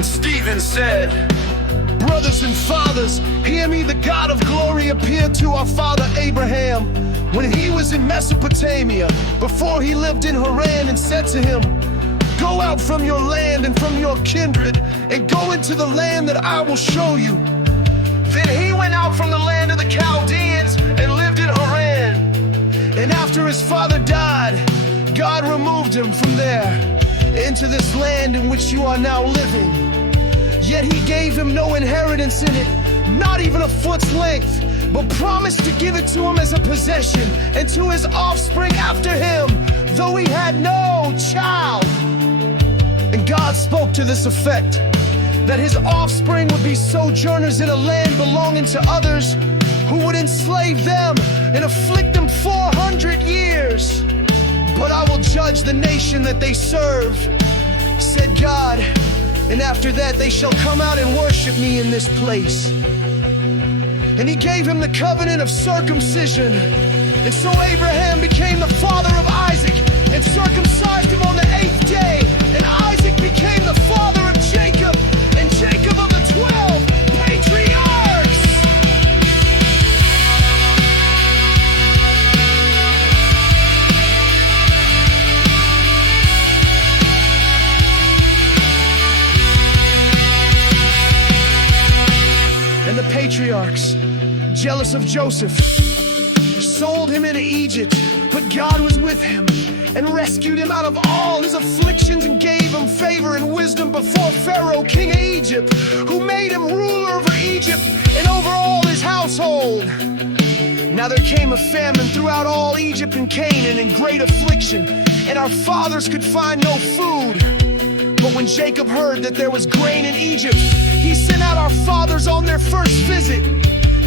And Stephen said, "Brothers and fathers, hear me. The God of glory appeared to our father Abraham when he was in Mesopotamia, before he lived in Haran, and said to him, 'Go out from your land and from your kindred, and go into the land that I will show you.' Then he went out from the land of the Chaldeans and lived in Haran. And after his father died, God removed him from there into this land in which you are now living. Yet he gave him no inheritance in it, not even a foot's length, but promised to give it to him as a possession and to his offspring after him, though he had no child. And God spoke to this effect, that his offspring would be sojourners in a land belonging to others, who would enslave them and afflict them 400 years. But I will judge the nation that they serve, said God, and after that they shall come out and worship me in this place. And he gave him the covenant of circumcision. And so Abraham became the father of Isaac, and circumcised him on the 8th day. And Isaac became the father of Jacob, and Jacob of the 12 patriarchs. And the patriarchs, jealous of Joseph, sold him into Egypt, but God was with him and rescued him out of all his afflictions, and gave him favor and wisdom before Pharaoh, king of Egypt, who made him ruler over Egypt and over all his household. Now there came a famine throughout all Egypt and Canaan, and great affliction, and our fathers could find no food. But when Jacob heard that there was grain in Egypt, he sent out our fathers on their first visit.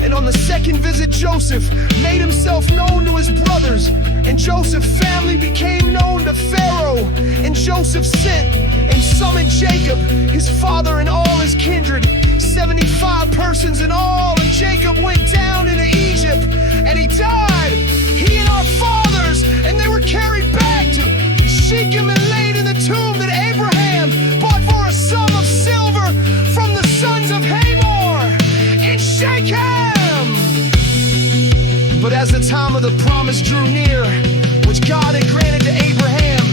And on the second visit, Joseph made himself known to his brothers, and Joseph's family became known to Pharaoh. And Joseph sent and summoned Jacob, his father, and all his kindred, 75 persons in all. And Jacob went down into Egypt, and he died, he and our fathers, and they were carried back to Shechem and laid in the tomb that Abraham bought for a sum of silver from the sons of Hamor in Shechem. But as the time of the promise drew near, which God had granted to Abraham,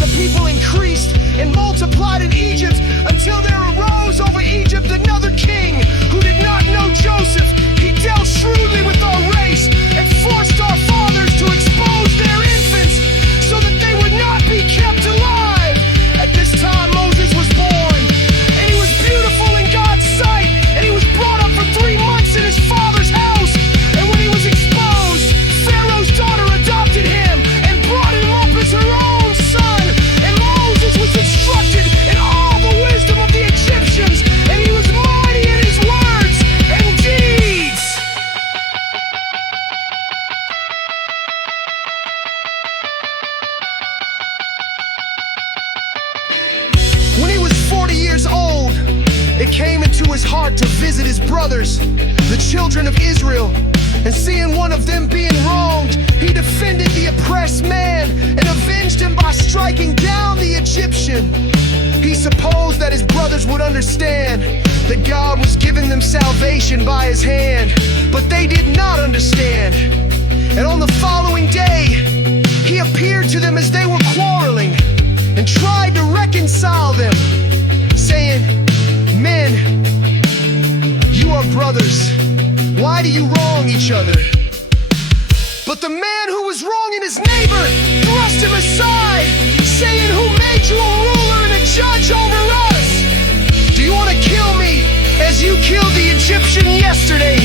the people increased and multiplied in Egypt, until there arose over Egypt another king who did not know Joseph. He dealt shrewdly with our race and forced our fathers to expose their infants so that they would not be kept alive. At this time Moses was born, and he was beautiful in God's sight, and he was brought up for 3 months in his father's house. And when he was exposed, Pharaoh's daughter adopted him and brought him up as her own son. And Moses was instructed in all the wisdom of the Egyptians, and he was mighty in his words and deeds. When he was 40 years old, it came into his heart to visit his brothers, the children of Israel. And seeing one of them being wronged, he defended the oppressed man and avenged him by striking down the Egyptian. He supposed that his brothers would understand that God was giving them salvation by his hand, but they did not understand. And on the following day, he appeared to them as they were quarreling, and tried to reconcile them, saying, "Men, you are brothers. Why do you wrong each other?" But the man who was wronging his neighbor thrust him aside, saying, "Who made you a ruler and a judge over us? Do you want to kill me as you killed the Egyptian yesterday?"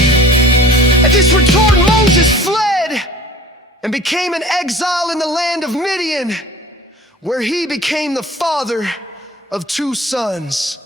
At this retort, Moses fled and became an exile in the land of Midian, where he became the father of 2 sons.